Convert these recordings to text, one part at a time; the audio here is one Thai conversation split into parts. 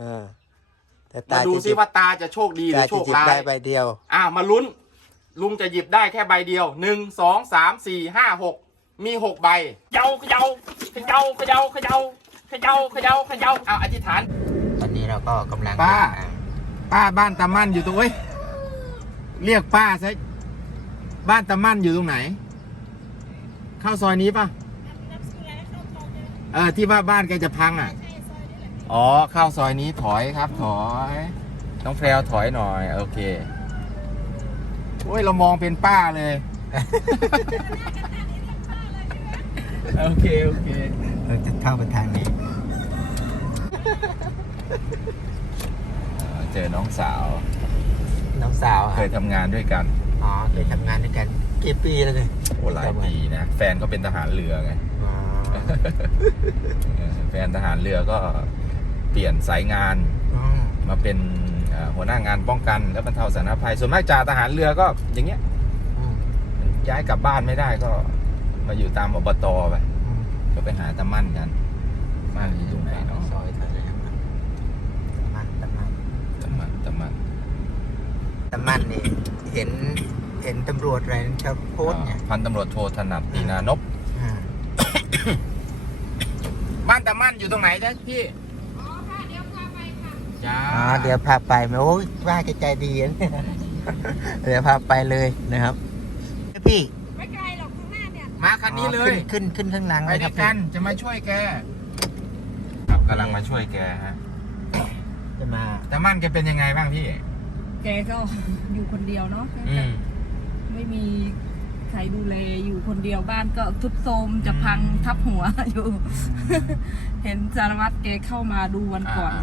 เออแต่มาดูจะซิว่าตาจะโชคดีหรืตาอโชจะคหยิบร้าได้ยใบเดียว อ่ามาลุ้น ลุงจะหยิบได้แค่ใบเดียวหนึ่งสองสามสี่ห้าหกมีหกใบเขย่าเขย่าเขย่าเขย่าเขย่าเขย่าเขย่าเขย่าเอาอธิษฐาน ตอนนี้เราก็กำลังป้าป้าบ้านตามั่นอยู่ตรงเอ้ยเรียกป้าซะบ้านตามั่นอยู่ตรงไหน เข้าซอยนี้ป่ะเออที่ว่าบ้านแกจะพังอะ อ๋อเข้าซอยนี้ถอยครับ ถอยต้องแพรวถอยหน่อย โอเคโอ้ยเรามองเป็นป้าเลย โอเค โอเค เราจะเข้าไปทางนี้เจอน้องสาว น้องสาวเคยทำงานด้วยกัน อ๋อเคยทำงานด้วยกันกี่ปีแล้วเนี่ยโอ้หลายปีนะ แฟนก็เป็นทหารเรือไง อ๋อเออแฟนทหารเรือก็ เปลี่ยนสายงานอ๋อมาเป็นเอ่อหัวหน้างานป้องกัน และบรรเทาสาธารณภัย ส่วนมากจ่าทหารเรือก็อย่างเงี้ยอืมย้ายกลับบ้านไม่ได้ก็มาอยู่ตามอบตไปอืมก็ไปหาตะมั่นกันบ้านอยู่ตรงไหนเนาะซอยเท่าไหร่ครับมันตะมันตะมั่นตะมั่นตะมันนี่เห็นเห็นตำรวจอะไรนั่นเขาโพสต์เนี่ยพันตำรวจโทถนัดตีนานพ อ่าบ้านตะมั่นอยู่ตรงไหนจ๊ะพี่ จ้าอ๋อเดี๋ยวพาไปไหมโอ้ยว่าแกใจดีนะเนี่ย เดี๋ยวพาไปเลยนะครับพี่ไม่ไกลหรอกข้างหน้าเนี่ยมาคันนี้เลยอ๋อขึ้นขึ้นขึ้นข้างหลังไปเลยคด้รัวบยกันจะมาช่วยแกครับกำลังมาช่วยแกฮะจะมาตะมั่นแกเป็นยังไงบ้างพี่ แกก็อยู่คนเดียวเนาะอืม ไม่มีใครดูแลอยู่คนเดียวบ้านก็ทุดโทรมจะพังทับหัวอยู่ เห็นสารวัตรแกเข้ามาดูวันก่อน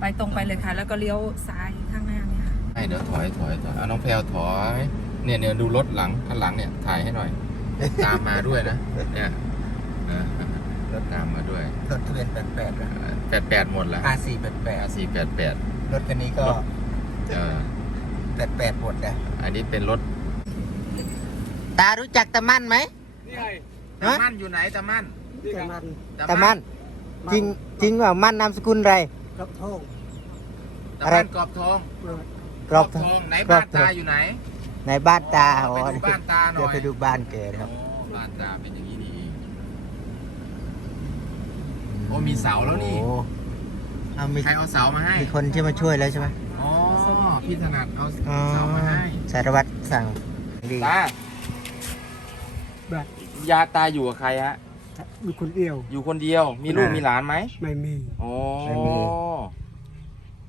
ไปตรงไปเลยค่ะ แล้วก็เลี้ยวซ้ายข้างหน้าเนี่ยค่ะให้เดี๋ยวถอยถอยถอยเอาน้องแพลวถอยเนี่ยเนี่ยดูรถหลังข้างหลังเนี่ยถ่ายให้หน่อย ตามมาด้วยนะเนี่ยนะรถตามมาด้วยรถทะเบียนแปดแปดแปดแปดหมดแล้วอาสี่แปดแปดสี่แปดแปดรถคันนี้ก็เออแปดแปดหมดนะอันนี้เป็นรถ ตารู้จักตะมันไหมนี่ไงฮะตะมั่นอยู่ไหนตะมั่นตะมันจริงจริงว่ามันนามสกุลอะไรกับทอง ตะมั่นกรอบทองกรอบทอง ไหนกรบ้าอบนทอตางอยู่ไหน ในบ้านตาอ๋อไปดูบ้านตาหน่อย เดี๋ยวไปดูบ้านแกนะครับ อ๋อบ้านตาเป็นอย่างนี้นี่เอง โอ้มีเสาแล้วนี่ โอ้เอามีใครเอาเสามาให้ มีคนที่มาช่วยแล้วใช่ไหมอ๋อ พี่ถนัดเอาอ๋อเสามาให้ สารวัตรสั่งดีตาแบบยาตาอยู่กับใครฮะ มีคนเดียว อยู่คนเดียว มีลูกมีหลานไหมไม่มีโอ้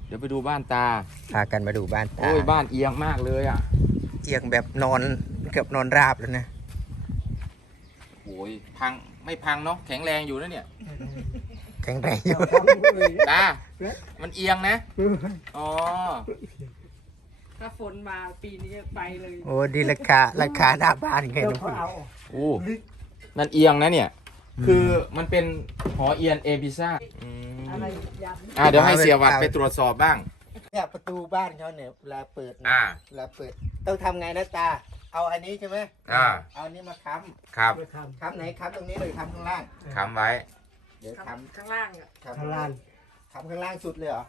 เดี๋ยวไปดูบ้านตา พากันมาดูบ้านตาโอ้ยบ้านเอียงมากเลยอะเอียงแบบนอนเกือบนอนราบแล้วนะโอ้ยพังไม่พังเนาะแข็งแรงอยู่นะเนี่ย แข็งแรงอยู่ ตา มันเอียงนะ อ๋อ ถ้าฝนมาปีนี้ไปเลย โอ้ดีราคาราคาหน้าบ้านไงเดี๋ยวน้องเขาพี่เอาโอ้ นั่นเอียงนะเนี่ย คือมันเป็นหอเอียนเอพิซ่าอะไรยันอ่าเดี๋ยวให้เสียวัดไปตรวจสอบบ้าง เนี่ยประตูบ้านเขาเนี่ยเวลาเปิดนะอ่า เวลาเปิด ต้องทำไงนะตา เอาอันนี้ใช่ไหมอ่าเอาอันนี้มาค้ครับไปทำค้ำไหนค้ำตรงนี้หรือค้ำข้างล่างค้ำไว้ เดี๋ยวค้ข้างล่างอะำค้ำำพลานค้ำข้างล่างสุดเลยเหรอ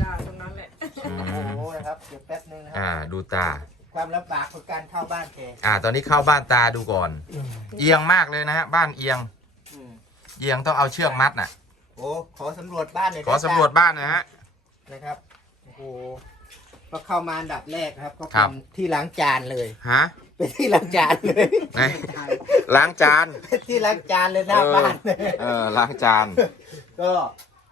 จ้าตรงนั้นแหละอืโอ้มโหนะครับเดี๋ยวแป๊บนึงนะคอ่ารับดูตา ความลำบากของการเข้าบ้านแกอ่า ตอนนี้เข้าบ้านตาดูก่อน เออเอียงมากเลยนะฮะ บ้านเอียง อืมเอียงต้องเอาเชือกมัดน่ะ โอ้ขอสำรวจบ้านหน่อยขอสำรวจบ้านหนะฮะ นะครับโอ้โหก็เข้ามาอันดับแรกนะครับ ก็ครัเป็บ นที่ล้างจานเลย ฮะเป็นที่ล้างจานเลยไหนล้างจาน เป็นที่ล้างจานเลยหน้าบ้านเลยเออล้างจาน ก็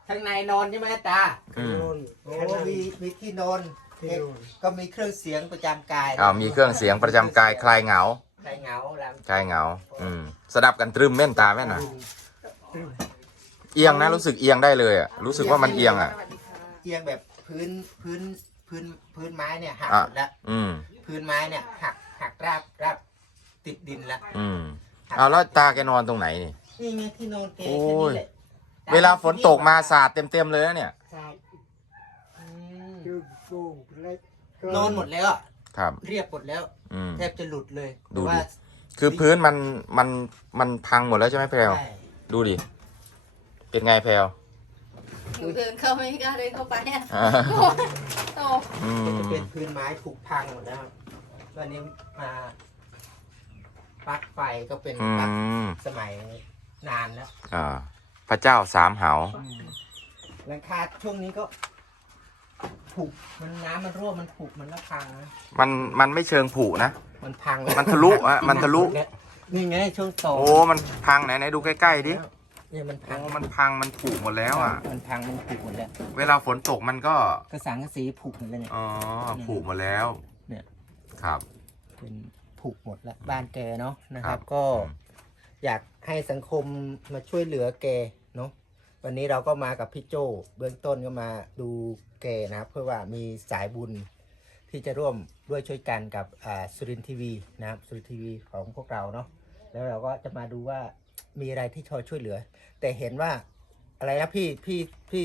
ข้างในนอนใช่ไหมตาอืมโน่นโอ้ข้างหน้ามีมีที่นอนที่โน่นก็มีเครื่องเสียงประจำกายอ้าวมีเครื่องเสียงประจำกายคลายเหงาใครเหงาล้างคลายเหงา อืมสดับกันตรึมแม่นตาแม่นน่ะ เอียงนะรู้สึกเอียงได้เลยอะรู้สึกว่ามันเอียงอะสวัสดีค่ะ เอียงแบบพื้นพื้นพื้นพื้นไม้เนี่ยหักอะ หมดแล้วอืม พื้นไม้เนี่ยหักหักราบราบติดดินแล้วอืมเอาแล้วตาแกนอนตรงไหนนี่ นี่ไงที่นอนแกโอ้แค่นี้ยแหละเวลาฝนตกมาสาดเต็มๆเลยนะเนี่ยสาดอืมคือโป่งเล็กนอนหมดแล้วอะครับ เรียบหมดแล้ว อืม แทบจะหลุดเลยดูดิแต่ว่าคือพื้นมันมันมันพังหมดแล้วใช่ไหมแพลวใช่ ดูดิ เป็นไงแพลวหนูเดินเข้าไม่กล้าเดินเข้าไปอะอ่าโตอืมจะเป็นพื้นไม้ถูกพังหมดแล้วครับตอนนี้มาปลั๊กไฟก็เป็นอืปลั๊กมสมัยนานแล้วอ่าพระเจ้าสามเหา หลังคาช่วงนี้ก็ผุมันน้ำมันรั่วมันผุมันแล้วพังนะมันมันไม่เชิงผุนะ มันพังมันทะลุอะมันทะลุ นี่ไงช่วงต่อโอ้ มันพังไหนไหนดูใกล้ๆดิ เนี่ยมันพัโอ้งมันพัง มันผุหมดแล้วอะ มันพังมันผุหมดแล้วเวลาฝนตกมันก็ กระสังกระสีผุหมดเลยเนี่ย อ๋อ ผุหมดแล้ว เนี่ย ครับ เป็นผุหมดแล้วบ้านแกเนาะนะคครัรับบ ก็อยากให้สังคมมาช่วยเหลือแกเนาะวันนี้เราก็มากับพี่โจเบื้องต้นก็มาดูแกนะครับ เพื่อว่ามีสายบุญที่จะร่วมด้วยช่วยกันกับอ่าสุรินทีวีนะครับสุรินทีวีของพวกเราเนาะ แล้วเราก็จะมาดูว่ามีอะไรที่ชอช่วยเหลือ แต่เห็นว่าอะไรนะพี่พี่พี่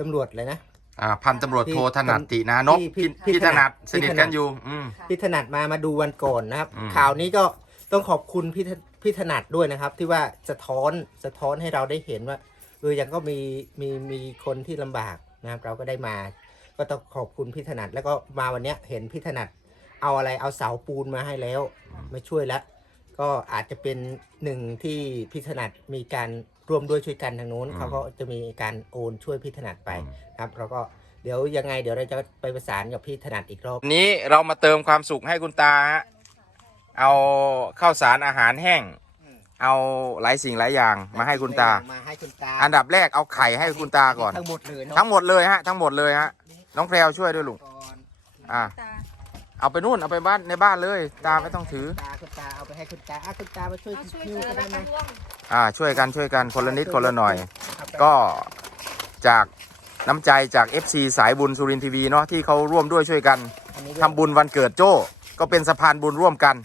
ตำรวจเลยนะ อ่าพันตำรวจโทพี่ถนัดตินานพพี่พี่พี่พี่ถนัดพี่สนิทถนักัดนอยู่ อืม พี่ถนัดมามาดูวันก่อนนะครับ อืม ข่าวนี้ก็ต้องขอบคุณพี่ถพี่ถนัดด้วยนะครับ ที่ว่าสะท้อนสะท้อนให้เราได้เห็นว่าเออยังก็มีมีมีคนที่ลำบากนะครับเราก็ได้มา ก็ต้องขอบคุณพี่ถนัดแล้วก็มาวันเนี้ยเห็นพี่ถนัดเอาอะไรเอาเสาปูนมาให้แล้วมาช่วยแล้ว ก็อาจจะเป็นหนึ่งที่พี่ถนัดมีการร่วมด้วยช่วยกันทางนู้นอืมเขาก็จะมีการโอนช่วยพี่ถนัดไปอืมครับแล้วก็เดี๋ยวยังไงเดี๋ยวเราจะไปประสานกับพี่ถนัดอีกรอบวันนี้เรามาเติมความสุขให้คุณตาฮะเอาข้าวสารอาหารแห้งอืมเอาหลายสิ่งหลายอย่างมาให้คุณตา มาให้คุณตา อันดับแรกเอาไข่ให้คุณตาก่อน ทั้งหมดเลยเนาะทั้งหมดเลยฮะทั้งหมดเลยฮะน้องแพรวช่วยด้วยลุงก่อนอะตา เอาไปนู่นเอาไปบ้านในบ้านเลย ตาไม่ต้องถือ ตาคุณตาเอาไปให้คุณตาอะคุณตามาช่วยเอาช่วยคิวเจอก็แล้ได้วไหมกันร่วงอ่า ช่วยกันช่วยกันคนละนิดคนละหน่อย เอาไปก็จากน้ำใจจาก FC สายบุญสุรินทร์ทีวีเนาะที่เขาร่วมด้วยช่วยกันอันนี้ทำบุญวันเกิดโจ้ก็เป็นสะพานบุญร่วมกัน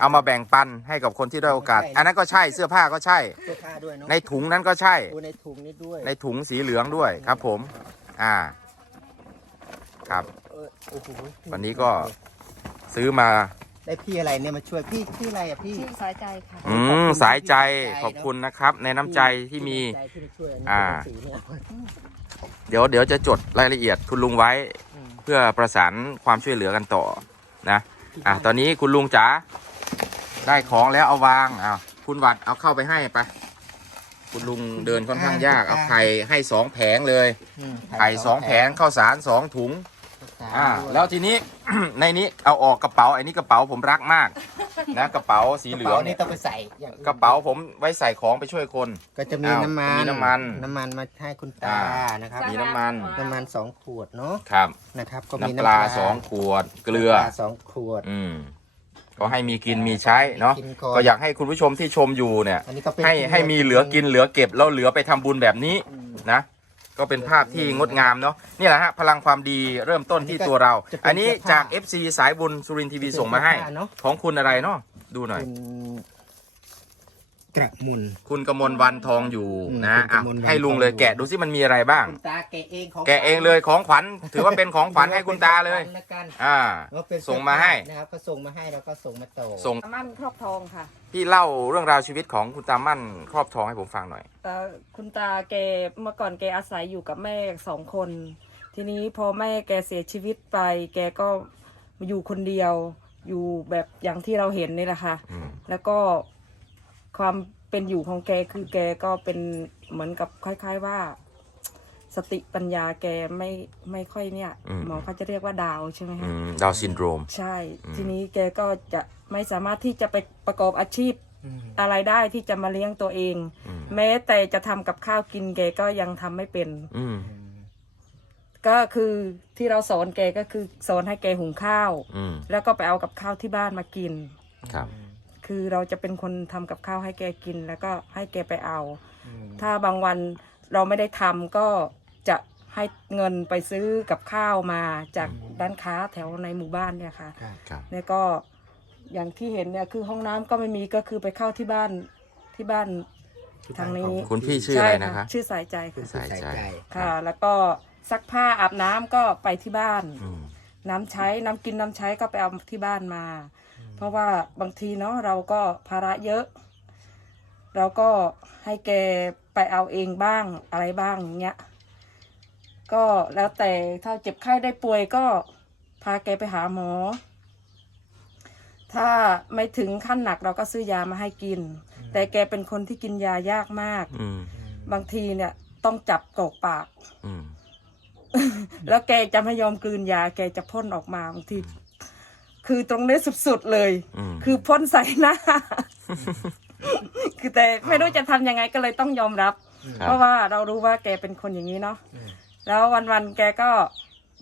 เอามาแบ่งปันให้กับคนที่ได้อยโอกาส อันนั้นก็ใช่เสื้อผ้าก็ใช่ เสื้อผ้าด้วยเนาะในถุงนั้นก็ใช่ โอ้ในถุงนี้ด้วยในถุงสีเหลืองด้วยครับผม อ่า ครับเออ โอ้โหวันนี้ก็ซื้อมา ได้พี่อะไรเนี่ยมาช่วยพี่พี่อะไรอะพี่ ชื่อสายใจค่ะอืม สายใจขอบคุณนะครับ ในน้ำใจที่มี ใจที่ได้ช่วยนนี้อ่า เป็นสีเนี่ยเดี๋ยวเดี๋ยวจะจดรายละเอียดคุณลุงไว้ อืมเพื่อประสานความช่วยเหลือกันต่อนะอะตอนนี้คุณลุงจ๋าได้ของแล้วเอาวางอ้าวคุณวัดเอาเข้าไปให้ไปคุณลุงเดินค่อนข้างยากเอาไข่ให้สองแผงเลยอืมไข่สองแผงข้าวสารสองถุงสาม อ่าด้วยแล้วทีนี้ ในนี้เอาออกกระเป๋าไอ้นี้กระเป๋าผมรักมาก นะกระเป๋าสีเหลืองกระป๋านี่ต้องไปใส่อย่างอื่นกระเป๋าผมไว้ใส่ของไปช่วยคน ก็จะมีอ้าวน้ำมันมีน้ำมันน้ำมันมาให้คุณตาอ่านะครับมีน้ำมัน น้ำมันสองขวดเนาะครับ นะครับ ก็มีน้ำปลาสองขวดเกลือ น้ำปลาสองขวด อืมก็ให้มีกินมีใช้เนาะกินก่อน ก็อยากให้คุณผู้ชมที่ชมอยู่เนี่ย อันนี้ก็เป็นให้ให้มีเหลือกินเหลือเก็บแล้วเหลือไปทำบุญแบบนี้อืมนะ ก็เป็นภาพที่งดงามเนาะนี่แหละฮะพลังความดีเริ่มต้นที่ตัวเราจะเป็นอันนี้เสื้อผ้าจาก FC สายบุญสุรินทร์ทีวีจะเป็นส่งมาให้เสื้อผ้าเนอะของคุณอะไรเนาะดูหน่อยคุณ กระมุน คุณกมลวันทองอยู่อืมนะคุณกอะมลวันให้ลุงเลยทองอยู่ แกะดูสิมันมีอะไรบ้าง คุณตาแกะเองของแกะเองเลยของขวัญ ถือว่าเป็นของขวัญให้คุณตาเลย แล้วกันอ่า ก็เป็นส่งมาให้ นะครับก็ส่งมาให้แล้วก็ส่งมาต่อส่งมั่นครอบทองค่ะพี่เล่าเรื่องราวชีวิตของคุณตามั่นครอบทองให้ผมฟังหน่อย เอ่อคุณตาแกเมื่อก่อนแกอาศัยอยู่กับแม่สองคน ทีนี้พอแม่แกเสียชีวิตไป แกก็มาอยู่คนเดียว อยู่แบบอย่างที่เราเห็นนี่แหละค่ะ อืม แล้วก็ ความเป็นอยู่ของแกคือแกก็เป็นเหมือนกับคล้าย ๆว่า สติปัญญาแกไม่ไม่ค่อยเนี่ยอืม หมอเขาจะเรียกว่าดาวใช่ไหมอืคะมดาวซินโดรม ใช่ อืม ทีนี้แกก็จะไม่สามารถที่จะไปประกอบอาชีพอืมอะไรได้ที่จะมาเลี้ยงตัวเอง อืมแม้แต่จะทำกับข้าวกินแกก็ยังทำไม่เป็น อืมก็คือที่เราสอนแกก็คือสอนให้แกหุงข้าว อืมแล้วก็ไปเอากับข้าวที่บ้านมากิน ครับ คือเราจะเป็นคนทำกับข้าวให้แกกิน แล้วก็ให้แกไปเอาอืมถ้าบางวันเราไม่ได้ทำก็จะให้เงินไปซื้อกับข้าวมาจากร้านค้าแถวในหมู่บ้านเนี่ยค่ะครับครับแล้วก็อย่างที่เห็นเนี่ยคือห้องน้ำก็ไม่มีก็คือไปเข้าที่บ้านที่บ้านทางนี้คุณพี่ชื่ออะไรนะคะ ชื่อสายใจคุณค่ะสายใจค่ะ แล้วก็ซักผ้าอาบน้ำก็ไปที่บ้านอืมน้ำใช้น้ำกินน้ำใช้ก็ไปเอาที่บ้านมา เพราะว่าบางทีเนาะเราก็ภาระเยอะ เราก็ให้แกไปเอาเองบ้างอะไรบ้างอย่างเงี้ยก็แล้วแต่ถ้าเจ็บไข้ได้ป่วยก็พาแกไปหาหมอ ถ้าไม่ถึงขั้นหนักเราก็ซื้อยามาให้กิน แต่แกเป็นคนที่กินยายากมากอืมบางทีเนี่ยต้องจับกรอกปากอืมแล้วแกจะไม่ยอมกลืนยา แกจะพ่นออกมาบางที คือตรงนี้สุดๆเลย อืม คือพ่นใส่หน้า คือแต่ไม่รู้จะทำยังไงก็เลยต้องยอมรับ ครับ เพราะว่าเรารู้ว่าแกเป็นคนอย่างนี้เนาะอืม แล้ววันๆแกก็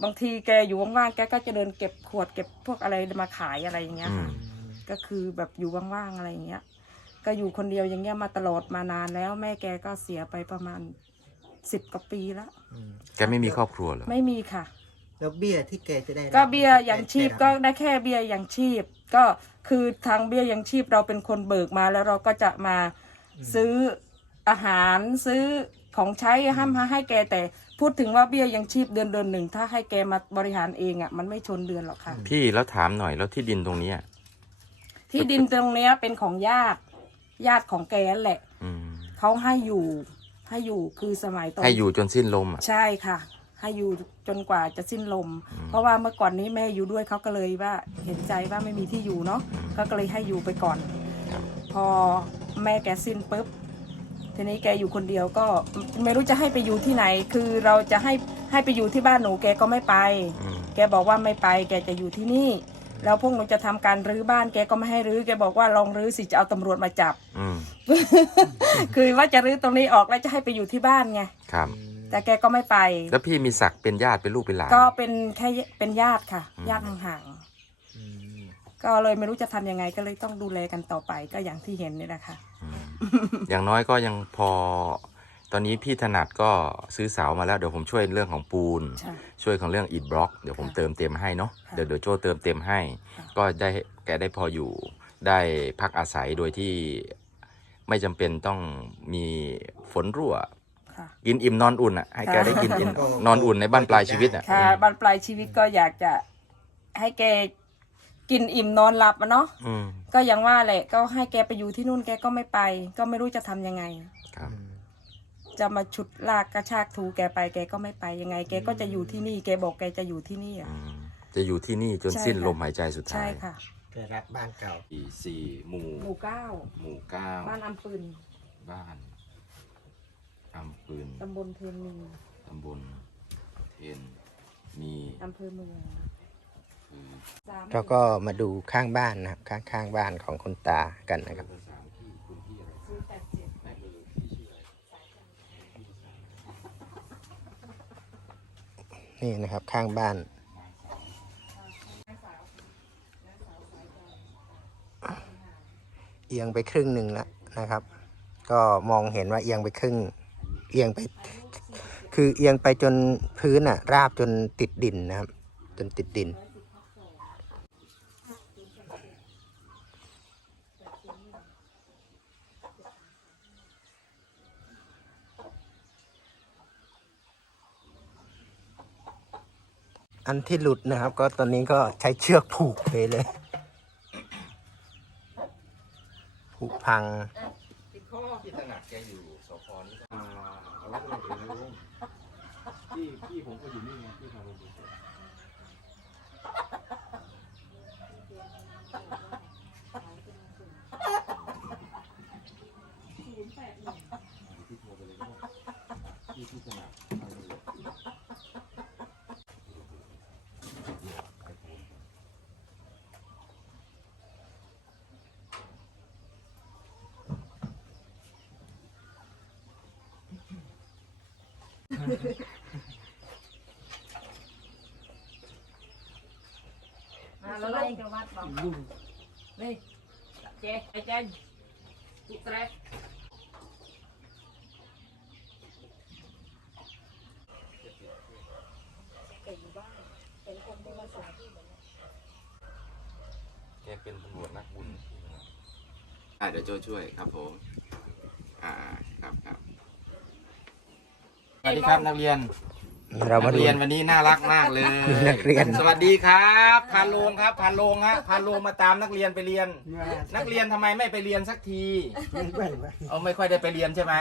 บางทีแกอยู่ว่างๆแกก็จะเดินเก็บขวดเก็บพวกอะไรมาขายอะไรอย่างเงี้ยอืค่ะ ม ก็คือแบบอยู่ว่างๆอะไรอย่างเงี้ย ก็อยู่คนเดียวอย่างเงี้ยมาตลอดมานานแล้วแม่แกก็เสียไปประมาณสิบกว่าปีแล้วอืมแกไม่มีครอบครัวเหรอ ไม่มีค่ะ แล้วเบี้ยที่แกจะได้รับก็เบี้ยอย่างชีพก็ได้แค่เบี้ยอย่างชีพ ก็คือทางเบี้ยอย่างชีพเราเป็นคนเบิกมาแล้วเราก็จะมาซื้ออาหารซื้อของใช้ห้ามให้แกแต่พูดถึงว่าเบี้ยยังชีพเดือนเดือนหนึ่งถ้าให้แกมาบริหารเองอะมันไม่ชนเดือนหรอกค่ะ พี่แล้วถามหน่อยแล้วที่ดินตรงเนี้ยที่ดินตรงเนี้ยเป็นของญาติญาติของแกนั่นแหละอืมเขาให้อยู่ให้อยู่คือสมัยตอนให้อยู่จนสิ้นลมอะใช่ค่ะ ให้อยู่จนกว่าจะสิ้นลม เพราะว่าเมื่อก่อนนี้แม่อยู่ด้วยเขาก็เลยว่าเห็นใจว่าไม่มีที่อยู่เนาะเขาก็เลยให้อยู่ไปก่อนครับพอแม่แกสิ้นปุ๊บทีนี้แกอยู่คนเดียวก็ไม่รู้จะให้ไปอยู่ที่ไหน คือเราจะให้ให้ไปอยู่ที่บ้านหนูแกก็ไม่ไปอืมแกบอกว่าไม่ไป แกจะอยู่ที่นี่ แล้วพวกหนูจะทำการรื้อบ้านแกก็ไม่ให้รื้อแกบอกว่าลองรื้อสิจะเอาตำรวจมาจับอืมคือว่าจะรื้อตรงนี้ออกแล้วจะให้ไปอยู่ที่บ้านไงครับ แต่แกก็ไม่ไป แล้วพี่มีศักดิ์เป็นญาติเป็นลูกเป็นหลาน ก็เป็นแค่เป็นญาติค่ะอืมญาติห่างอืมๆก็เลยไม่รู้จะทำยังไงก็เลยต้องดูแลกันต่อไปก็อย่างที่เห็นนี่แหละค่ะอืมอย่างน้อยก็ยังพอ ตอนนี้พี่ถนัดก็ซื้อเสามาแล้วเดี๋ยวผมช่วยเรื่องของปูน ใช่ช่วยของเรื่องอิฐบล็อกเดี๋ยวผมค่ะเติมเต็มให้เนาะค่ะเดี๋ยวเดี๋ยวโจเติมเต็มให้ ค่ะ ก็ได้แกได้พออยู่ได้พักอาศัยโดยที่ไม่จำเป็นต้องมีฝนรั่ว ค่ะกินอิ่มนอนอุ่นอะให้แกค่ะได้กินอิ่มนอนอุ่นในบ้านปลายชีวิตอะค่ะบรรปลายชีวิตก็อยากจะให้แกกินอิ่มนอนหลับอะเนาะอืมก็อย่างว่าแหละ ก็ให้แกไปอยู่ที่นู่นแกก็ไม่ไป ก็ไม่รู้จะทำยังไง ครับ จะมาฉุดลากกระชากถูแกไปแกก็ไม่ไปยังไง แกก็จะอยู่ที่นี่แกบอกแกจะอยู่ที่นี่อะ อืมจะอยู่ที่นี่จนใช่สิ้นค่ะ ลมหายใจสุดใช่ท้ายค่ะแกรักบ้านเก่า สี่สี่หมู่หมู่เก้าหมู่เก้าบ้านอำปืนบ้าน อำปืนตำบลเทนมีตำบลเทนมีอำเภอเมืองคือสามเราก็มาดูข้างบ้านนะครับ ข้างข้างๆบ้านของคุณตากันนะครับ ภาษาที่คุณพี่อะไรศูนย์แปดเจ็ดไม่คือพี่ชื่ออะไรนี่นะครับข้างบ้าน เอียงไปครึ่งหนึ่งแล้วนะครับ ก็มองเห็นว่าเอียงไปครึ่ง เอียงไป คือเอียงไปจนพื้นอะราบจนติดดินนะครับ จนติดดิน อันที่หลุดนะครับ ก็ตอนนี้ก็ใช้เชือกผูกไปเลย ผูกพัง พี่ถนัดแกอยู่สพนี้อ่ารับเรื่องเองนะลุง พี่พี่ผมก็อยู่นี่ไงพี่มาลงดูพี่ที่ถนัดเอาเลย อ่าแล้วล่กับวัดบอกนี่เจ๊ไอ้เจ๊จุดแรกแกเป็นตำรวจนักบุญอ่าเดี๋ยวโจช่วยครับผม อ่า ครับครับ วัสดีครับนักเรียนเรานัมากดู เรียนวันนี้น่ารักมากเลยนักเรียน สวัสดีครับพานโลงครับพานโลงฮะพานโลงมาตามนักเรียนไปเรียน นักเรียนทำไมไม่ไปเรียนสักทีไม่ไหวไหวเอาไม่ค่อยได้ไปเรียนใช่ไหม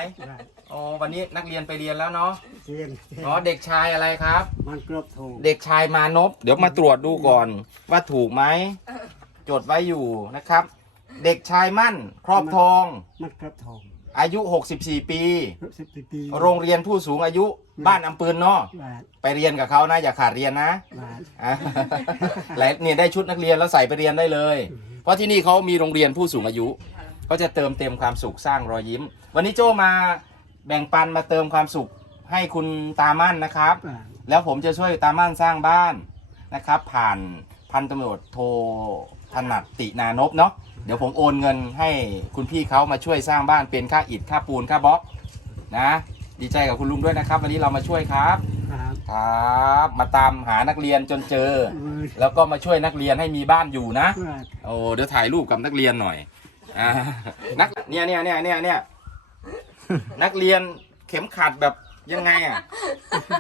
อ๋อวันนี้นักเรียนไปเรียนแล้วเนาะเจียนอ๋อเด็กชายอะไรครับ มันกรอบถูกเด็กชายมานพเดี๋ยวมาตรวจดูก่อนว่าถูกไหมจดไว้อยู่นะครับ เด็กชายมั่น ครอบทอง มันกรอบทอง อายุ 64 ปีรบสิบปีโรงเรียนผู้สูงอายุบ้านอำปืนเนาะบาทไปเรียนกับเขานะอย่าขาดเรียนนะบาทอะและเนี่ยได้ชุดนักเรียนแล้วใส่ไปเรียนได้เลย เพราะที่นี่เขามีโรงเรียนผู้สูงอายุ ก็จะเติมเต็มความสุขสร้างรอยยิ้ม วันนี้โจมาแบ่งปันมาเติมความสุขให้คุณตามั่นนะครับ บาทแล้วผมจะช่วยตามั่นสร้างบ้านนะครับ ผ่านพันตำรวจโทถนัดตินานพเนาะ เดี๋ยวผมโอนเงินให้คุณพี่เขามาช่วยสร้างบ้านเป็นค่าอิฐค่าปูนค่าบล็อกนะ ดีใจกับคุณลุงด้วยนะครับ วันนี้เรามาช่วยครับ ครับครับ มาตามหานักเรียนจนเจอมือแล้วก็มาช่วยนักเรียนให้มีบ้านอยู่นะบาทโอ้เดี๋ยวถ่ายรูปกับนักเรียนหน่อยอ่านักเนี่ยเนี่ยเนี่ยเนี่ยเนี่ยนักเรียนเข็มขัดแบบยังไงอะ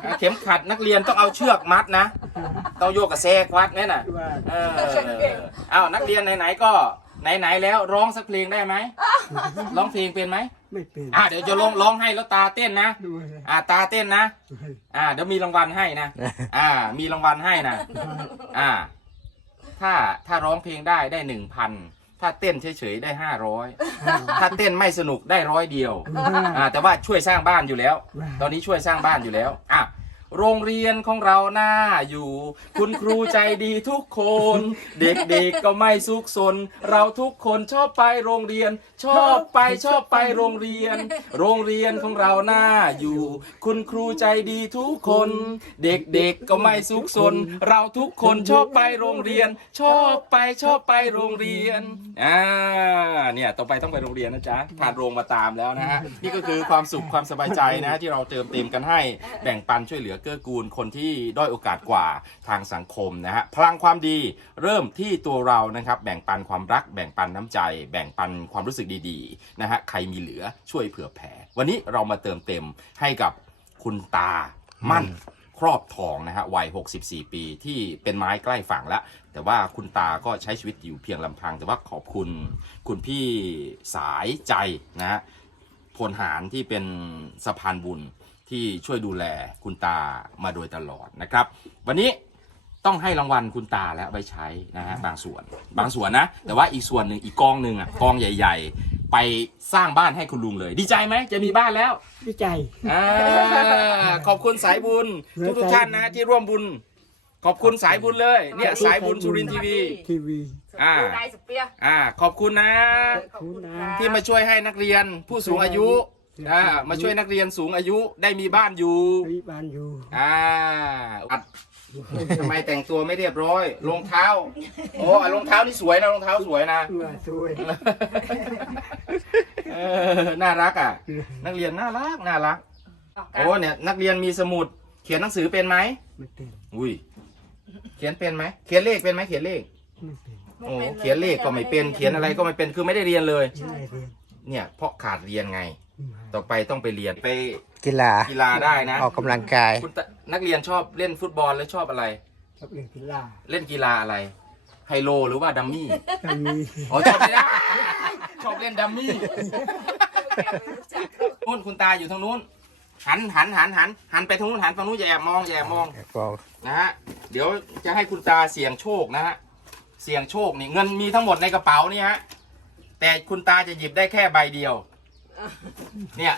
อ่าเข็มขัดนักเรียนต้องเอาเชือกมัดนะต้องโยกกับแซกวัดเนี่ยน่ะบาทเออเอานักเรียนไหนๆก็ ไหนๆแล้วร้องสักเพลงได้ไหมร้องเพลงเป็นไหมไม่เป็นอ่าเดี๋ยวจะร้องร้องให้แล้วตาเต้นนะ ด้วยอ่าตาเต้นนะอ่าเดี๋ยวมีรางวัลให้นะ อ่า มีรางวัลให้นะ อ่า ถ้าถ้าร้องเพลงได้ได้หนึ่งพันถ้าเต้นเฉยๆได้ห้าร้อยถ้าเต้นไม่สนุกได้ร้อยเดียว อ่า แต่ว่าช่วยสร้างบ้านอยู่แล้ว ตอนนี้ช่วยสร้างบ้านอยู่แล้วอะ โรงเรียนของเราหน้าอยู่ คุณครูใจดีทุกคน เด็กๆก็ไม่ซุกซน เราทุกคนชอบไปโรงเรียน ชอบไปชอบไปโรงเรียน โรงเรียนของเราหน้าอยู่ คุณครูใจดีทุกคน เด็กๆก็ไม่ซุกซน เราทุกคนชอบไปโรงเรียน ชอบไปชอบไปโรงเรียนอ่าเนี่ยต่อไปต้องไปโรงเรียนนะจ๊ะผ่านโรงมาตามแล้วนะฮะนี่ก็คือความสุขความสบายใจนะฮะที่เราเติมเต็มกันให้แบ่งปันช่วยเหลือเกื้อกูลคนที่ด้อยโอกาสกว่าทางสังคมนะฮะพลังความดีเริ่มที่ตัวเรานะครับแบ่งปันความรัก แบ่งปันน้ำใจ แบ่งปันความรู้สึกดีๆนะฮะใครมีเหลือช่วยเผื่อแผ่ วันนี้เรามาเติมเต็มให้กับคุณตามั่นครอบทองนะฮะวัย 64 ปีที่เป็นไม้ใกล้ฝั่งแล้ว แต่ว่าคุณตาก็ใช้ชีวิตอยู่เพียงลำพัง แต่ว่าขอบคุณคุณพี่สายใจนะฮะพลหารที่เป็นสะพานบุญ ที่ช่วยดูแลคุณตามาโดยตลอดนะครับ วันนี้ต้องให้รางวัลคุณตาแล้วไปใช้นะฮะบางส่วนบางส่วนนะ แต่ว่าอีกส่วนหนึ่งอีกกองหนึ่งอะกองใหญ่ ๆ ไปสร้างบ้านให้คุณลุงเลย ดีใจไหมจะมีบ้านแล้วดีใจอ่าขอบคุณสายบุญทุกทุกๆท่านนะที่ร่วมบุญ ขอบคุณสายบุญเลยเนี่ยสายบุญสุรินทร์ทีวี ทีวี อ่า ได้สเปียอ่า ขอบคุณนะ ขอบคุณนะ ที่มาช่วยให้นักเรียนผู้สูงอายุ อ่ามาช่วยนักเรียนสูงอายุได้มีบ้านอยู่รีบานอยู่อ่าอัดทำไมแต่งตัวไม่เรียบร้อยรองเท้าโอ้อะรองเท้านี่สวยนะรองเท้าสวยนะมาช่วยเออน่ารักอะ นักเรียนน่ารักน่ารักโอ้เนี่ยนักเรียนมีสมุด เขียนหนังสือเป็นไหมไม่เป็นอุ้ยเขียนเป็นไหมเขียนเลขเป็นไหมเขียนเลขไม่เป็นโอ้เขียนเลขก็ไม่เป็นเขียนอะไรก็ไม่เป็นคือไม่ได้เรียนเลยไม่ได้เรียนเนี่ยเพราะขาดเรียนไง ต่อไปต้องไปเรียนไปกีฬากีฬาได้นะ ออกกำลังกาย คุณตะนักเรียนชอบเล่นฟุตบอลแล้วชอบอะไร ชอบเล่นกีฬาเล่นกีฬาอะไร ไฮโลหรือว่าดัมมี่ถ้ามี อ๋อชอบไม่ได้ชอบเล่นดัมมี่นู่นคุณตาอยู่ทางนู้น หันหันหันหันหันไปทางนู้นหันฝั่งนู้นอย่าแอบมองอย่าแอบมองบอกนะฮะ เดี๋ยวจะให้คุณตาเสี่ยงโชคนะฮะ เสี่ยงโชคนี่เงินมีทั้งหมดในกระเป๋านี่ฮะ แต่คุณตาจะหยิบได้แค่ใบเดียว เนี่ย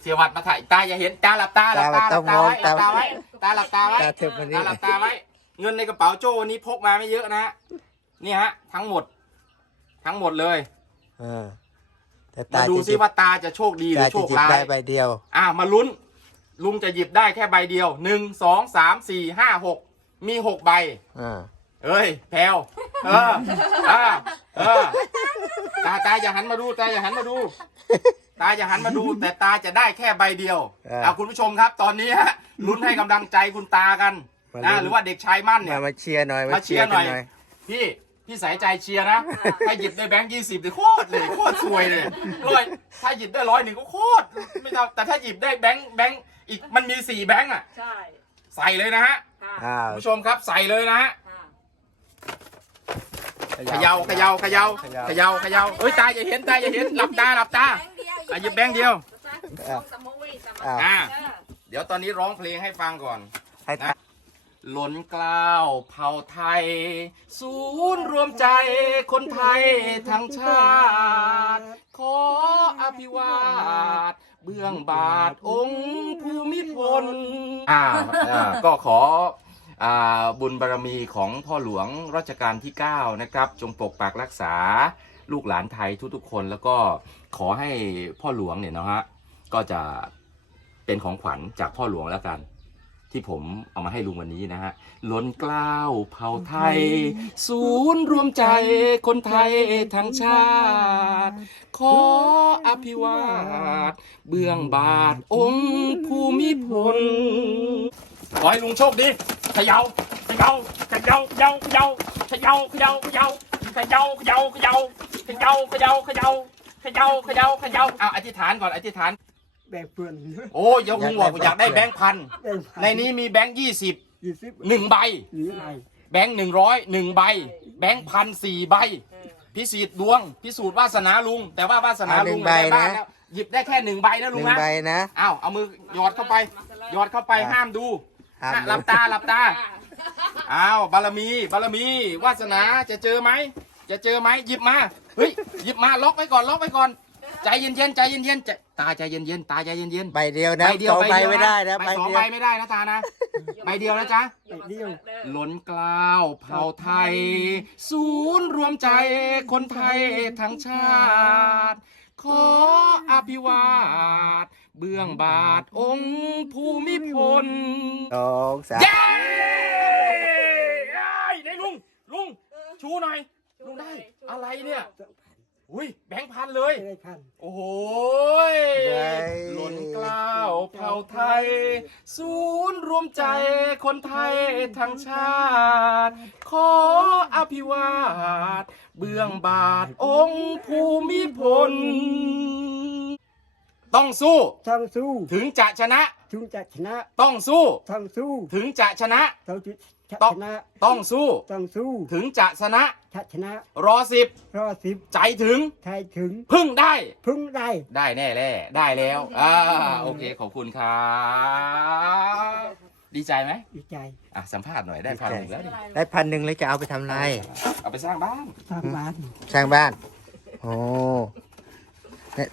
เสียวัดมาถ่ายตาอย่าเห็นตาหลับตาหลับตาหลับตาไว้หลับตาไว้ตาหลับตาไว้ตาเถิบมานี่ตาหลับตาไว้ เงินในกระเป๋าโจ้วันนี้พกมาไม่เยอะนะฮะนี่ฮะ ทั้งหมด ทั้งหมดเลยเออแต่มาตาดูจะหซิยิบว่าตาจะโชคดีหรืตาอโชจะคหยิบร้าได้ยใบเดียว อ่ามาลุ้น ลุงจะหยิบได้แค่ใบเดียวหนึ่งสองสามสี่ห้าหกมีหกใบอ่าเอ้ยแพลวเออเออเออตาตาอย่าหันมาดูตาอย่าหันมาดู ตาอย่าหันมาดู แต่ตาจะได้แค่ใบเดียวเอาคุณผู้ชมครับ ตอนนี้ฮะลุ้นให้กำลังใจคุณตากันนะหรือว่าเด็กชายมั่นเนี่มายมาเชียร์หน่อยมาเชียร์หน่อย กัพี่พี่สายใจเชียร์นะ ถ้าหยิบได้แบงค์ยี่สิบเลยโคตรเลยโคตรสวยเลยร้อยถ้าหยิบได้ร้อยหนึ่งก็โคตรไม่เอาแต่ถ้าหยิบได้แบงค์แบงค์อีกมันมีสี่แบงค์อะ ใช่ใส่เลยนะฮะค่ะอ้าวคุณผู้ชมครับใส่เลยนะฮะค่ะเขย่าเขย่าเขย่าเขย่าเขย่าเอ้ยตาอย่าเห็นตาอย่าเห็นหลับตาหลับตา อะหยิบแบงค์เดียวอ่า เดี๋ยวตอนนี้ร้องเพลงให้ฟังก่อน ให้นะล้นเกล้าวเผ่าไทย ศูนย์รวมใจคนไทยทั้งชาติ ขออภิวาท เบื้องบาทองค์ภูมิพลอ่าอ่าก็ขออ่าบุญบารมีของพ่อหลวงรัชกาลที่ 9 นะครับ จงปกปักรักษา ลูกหลานไทยทุกๆคน แล้วก็ขอให้พ่อหลวงเนี่ยนะฮะก็จะเป็นของขวัญจากพ่อหลวงแล้วกัน ที่ผมเอามาให้ลุงวันนี้นะฮะล้นเกล้าวเผ่าไทย ศูนย์รวมใจคนไทยทั้งชาติ ขออภิวาท เบื้องบาทองค์ภูมิพล ขอให้ลุงโชคดีเขยาเขยาเขยาเขยาเขยาเขยาเขยาเขยาเขยา เขย่าเขย่าเขย่าเขย่าเขย่าเขย่าเขย่าเขย่าเอาอธิษฐานก่อนอธิษฐาน แบ่งเพื่อนโอ้ยยกลุงบอกอยากได้แบงค์พันแบ่งในนี้มีแบงค์ยี่สิบยี่สิบหนึ่งใบ หรือไงแบงค์หนึ่งร้อยหนึ่งใบ แบงค์พันสี่ใบ พิสูจน์ดวง พิสูจน์วาสนาลุง แต่ว่าวาสนาลุงในบ้านแล้วหยิบได้แค่หนึ่งใบนะหลุงนึ่งนะใบนะอ้าวเอามือหยอดเข้าไปหยอดเข้าไปอะห้ามดูห้ามอะดูหลับตาหลับตาอ้าวบารมี บารมี วาสนาจะเจอไหม จะเจอไหมหยิบมาเฮ้ยหยิบมาล็อกไว้ก่อนล็อกไว้ก่อน ใจเย็นๆใจเย็นๆใจตาใจเย็นๆตาใจเย็นๆใบเดียวนะใบเดียวสองใบเยวไม่ได้นะใบใบสองเดียวใบไม่ได้นะตานะใบเดียวนะจ๊ะไอ้เดียวล้นเกล้าวเผ่าไทย ศูนย์รวมใจคนไทยทั้งชาติขออภิวาทเบื้องบาทองค์ภูมิพลสองสามเย้ไอ้ได้ลุงลุงชูหน่อย ลุงได้ อะไรเนี่ยอุ้ยแบงค์พันเลยไม่ได้พัน โอ้โหยล้นเกล้าวเผ่าไทย ศูนย์รวมใจคนไทยทั้งชาติ ขออภิวาท เบื้องบาทองค์ภูมิพล ต้องสู้ทั้งสู้ถึงจะชนะ ถึงจะชนะ ต้องสู้ทั้งสู้ถึงจะชนะทั้งจะชต้องนะต้องสู้ต้องสู้ถึงจะชนะถ้าชนะ รอสิบรอสิบใจถึงไทยถึง พึ่งได้พึ่งได้ ได้แน่แน่ได้แล้วอ่าโอเคขอบคุณครับดีใจไหมดีใจอะสัมภาษณ์หน่อยได้พันหนึ่งแล้วดิได้พันหนึ่งเลยจะเอาไปทำอะไรเอาไปสร้างบ้านสร้างบ้านสร้างบ้านโอ้เนี่ย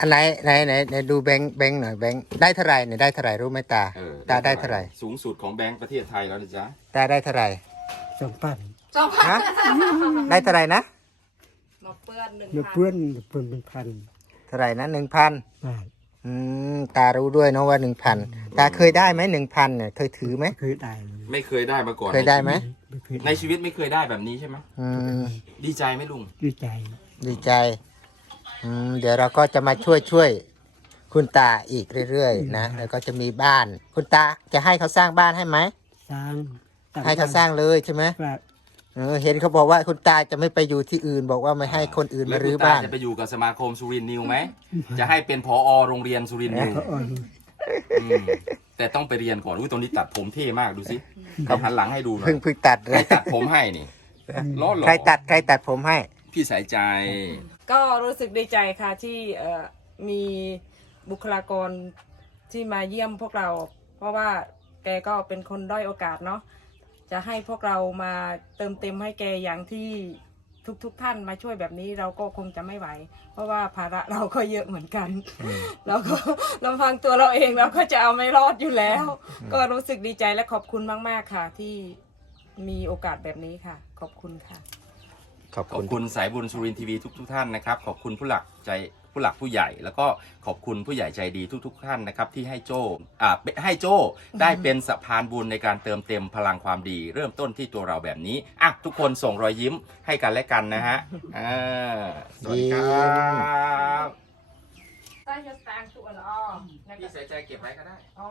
อันไหนไหนไหนไหนดูแบงค์แบงค์หน่อยแบงค์ได้เท่าไหร่เนี่ยได้เท่าไหร่รู้ไหมตาเออตาได้เท่าไหร่สูงสุดของแบงก์ประเทศไทยแล้วนะจ๊ะตาได้เท่าไหร่สองพันสองพันฮะได้เท่าไหร่นะมาเปื้อนหนึ่งเมื่อพันเพื่อนเพื่อนเป็นพันเท่าไหร่นะหนึ่งพันบาทอืมตารู้ด้วยเนอะว่าหนึ่งพันตาเคยได้ไหมหนึ่งพันเนี่ยเคยถือไหม เคยได้เลยไม่เคยได้มาก่อนเคยได้ไหม ไม่เคยในชีวิตไม่เคยได้แบบนี้ใช่ไหมอืมดีใจไหมลุงดีใจดีใจ อืมเดี๋ยวเราก็จะมาช่วยช่วยคุณตาอีกเรื่อยๆนะแล้วก็จะมีบ้าน คุณตาจะให้เขาสร้างบ้านให้ไหมสร้างตั้ให้เขาสร้างเลยใช่ไหมว่าเออเห็นเขาบอกว่าคุณตาจะไม่ไปอยู่ที่อื่น บอกว่าไม่ให้คนอื่นมารื้อบ้านหรือคุณตจะไปอยู่กับสมาคมสุรินทร์นิวไหม จะให้เป็นผอโรงเรียนสุรินทร์นิวเขาอ่อนอืมแต่ต้องไปเรียนก่อนอุ้ยตรงนี้ตัดผมเท่มากดูสิหันหลังให้ดูหน่อเพิ่ยงเพิ่งตัดใคเลรยตัดผมให้นี่ล้อหล่อใครตัดใครตัดผมให้ พี่สายใจ ก็รู้สึกดีใจค่ะที่เอ่อมีบุคลากรที่มาเยี่ยมพวกเรา เพราะว่าแกก็เป็นคนด้อยโอกาสเนาะจะให้พวกเรามาเติมเต็มให้แกอย่างที่ทุกๆทท่านมาช่วยแบบนี้เราก็คงจะไม่ไหว เพราะว่าภาระเราก็เยอะเหมือนกัน เราก็ลำพังตัวเราเองเราก็จะเอาไม่รอดอยู่แล้ว ก็รู้สึกดีใจและขอบคุณมาก ๆ ค่ะ ที่มีโอกาสแบบนี้ค่ะ ขอบคุณค่ะ ขอบขอคุบณ คุณสายบุญสุรินทร์ทีวีทุกทุกๆท่านนะครับ ขอบคุณผู้หลักใจผู้หลักผู้ใหญ่ แล้วก็ขอบคุณผู้ใหญ่ใจดีทุก ๆ ท่านนะครับที่ให้โจ้อ่าให้โจ้ได้เป็นสะพานบุญในการเติมเต็มพลังความดี เริ่มต้นที่ตัวเราแบบนี้อะทุกคนส่งรอยยิ้มให้กันและกันนะฮะอ่าสวัสดีครับ ใต้ยศตางตัวละอ้อพี่สายใจเก็บไว้ก็ได้ อ๋อ